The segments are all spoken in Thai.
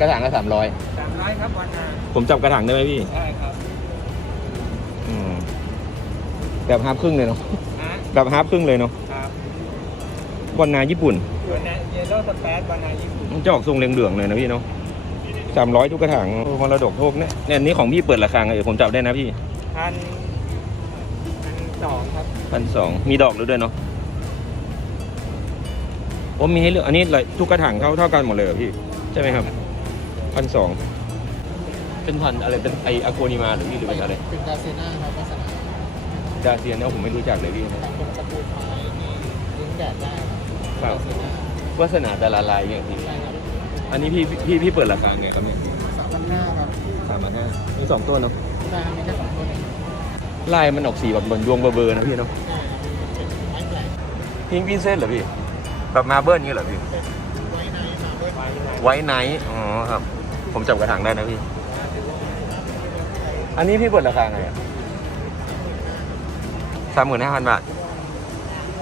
กระถางละสามร้อยสามร้อยครับวันนาผมจับกระถางได้ไหมพี่ได้ครับอืมแบบฮาร์ฟครึ่งเลยเนาะฮะแบบฮาร์ฟครึ่งเลยเนาะครับวันนาญี่ปุ่นวันนาเยลโล่สเปซวันนาญี่ปุ่นมันจะออกทรงเหลืองๆเลยนะพี่เนาะสามร้อยทุกกระถางโอ้มรดกโลกเนี่ยเนี่ยอันนี้ของพี่เปิดราคาไงเออผมจับได้นะพี่พันพันสองครับพันสองมีดอกแล้วด้วยเนาะโอ้มีให้เลือกอันนี้เลยทุกกระถางเท่าเท่ากันหมดเลยเหรอพี่ ใช่ไหมครับ พันสองเป็นพันอะไรเป็นไออะโคนิมาหรือพี่หรือเป็นอะไรเป็นดาเซน่าครับลักษณะดาเซียนเนี่ยผมไม่รู้จักเลยพี่ทางคนตระกูลไม้ที่ลิ้นแดดได้ครัดาบเซน่าวาสนาแต่ละลายอย่างพี่ใช่ครับอันนี้พี่พี่พี่เปิดราคาไงครับเนี่ยสามพันห้าครับสามพันห้ามีสองตัวเนาะได้ครับมีแค่สองตัวเองลายมันออกสีแบบเหมือนดวงเบอร์ๆนะพี่เนาะใช่ครับเป็นไม้แปลกพิงค์พินเซสเหรอพี่แบบมาเบิร์นนี้เหรอพี่เป็นไว้ในมาด้วยไม้ไว้ไนท์อ๋อครับ ผมจับกระถางได้นะพี่ อันนี้พี่เปิดราคาไงอะสามหมื่นห้าพันบาท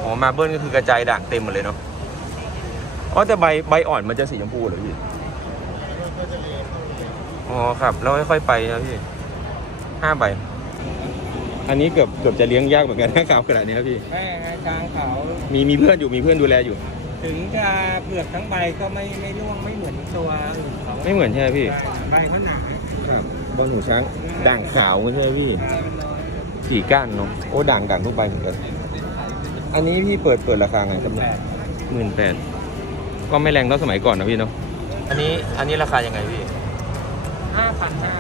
อ๋อมาเบิร์นก็คือกระจายด่างเต็มหมดเลยเนาะอ๋อแต่ใบใบอ่อนมันจะสีชมพูเหรอพี่ก็จะเรียนอ๋อครับ แล้วค่อยๆไปนะพี่ห้าใบ อันนี้เกือบเกือบจะเลี้ยงยากเหมือนกันถ้าขาวขนาดนี้ครับพี่แม่กลางเขามีมีเพื่อนอยู่มีเพื่อนดูแลอยู่ ถึงจะเปลือกทั้งใบก็ไม่ไม่ร่วงไม่เหมือนตัวอื่นเขาไม่เหมือนใช่ไหมพี่ใช่ใบเขาหนาครับบอลหูช้างด่างขาวไม่ใช่ไหมพี่ใบมันน้อยสี่ก้านเนาะโอ้ด่างด่างทุกใบเหมือนกัน อันนี้พี่เปิดเปิดราคาไงครับแปดหมื่นแปดก็ไม่แรงเท่าสมัยก่อนนะพี่เนาะอันนี้อันนี้ราคายังไงพี่ห้าพันห้า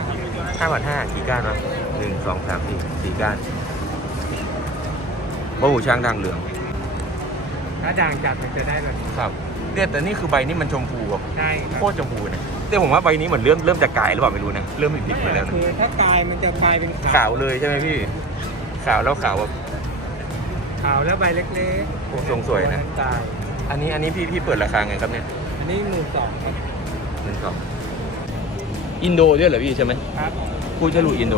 ห้าพันห้ากี่ก้านวะหนึ่งสองสามสี่สี่ก้านบอลหูช้างด่างเหลือง ถ้าด่างจัดมันจะได้แบบนี้ครับเนี่ยแต่นี่คือใบนี่มันชมพูแบบใช่ครับโคตรชมพูนะแต่ผมว่าใบนี้เหมือนเริ่มเริ่มจะกลายหรือเปล่าไม่รู้นะเริ่มผิดๆไปแล้วนะคือถ้ากลายมันจะกลายเป็นขาวเลยใช่ไหมพี่ขาวแล้วขาวแบบขาวแล้วใบเล็กโอ้ทรงสวยนะกลายอันนี้อันนี้พี่พี่เปิดราคาไงครับเนี่ยอันนี้หมื่นสองครับหนึ่งสองอินโดด้วยเหรอพี่ใช่ไหมครับคูชลูอินโด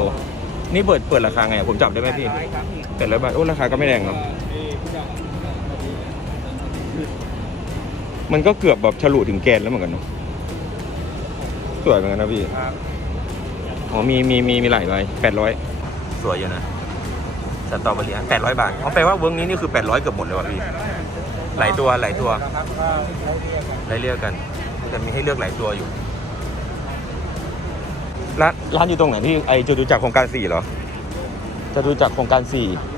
นี่เปิดเปิดราคาไงผมจับได้ไหมพี่แปดร้อยครับแปดร้อยบาทโอ้ราคาก็ไม่แรงเนาะ มันก็เกือบแบบฉลุถึงแกนแล้วเหมือนกันเนาะสวยเหมือนกันนะพี่ครับอ๋อมีมีมีมีหลายใบแปดร้อยสวยอยู่นะสตรอเบอรี่แปดร้อยบาทอ๋อแปลว่าเวิร์กนี้นี่คือแปดร้อยเกือบหมดเลยว่ะพี่หลายตัวหลายตัวนะครับก็เขาเรียกกันไล่เลือกกันแต่มีให้เลือกหลายตัวอยู่ร้านร้านอยู่ตรงไหนพี่ไอจตุจักรโครงการสี่เหรอจตุจักรโครงการสี่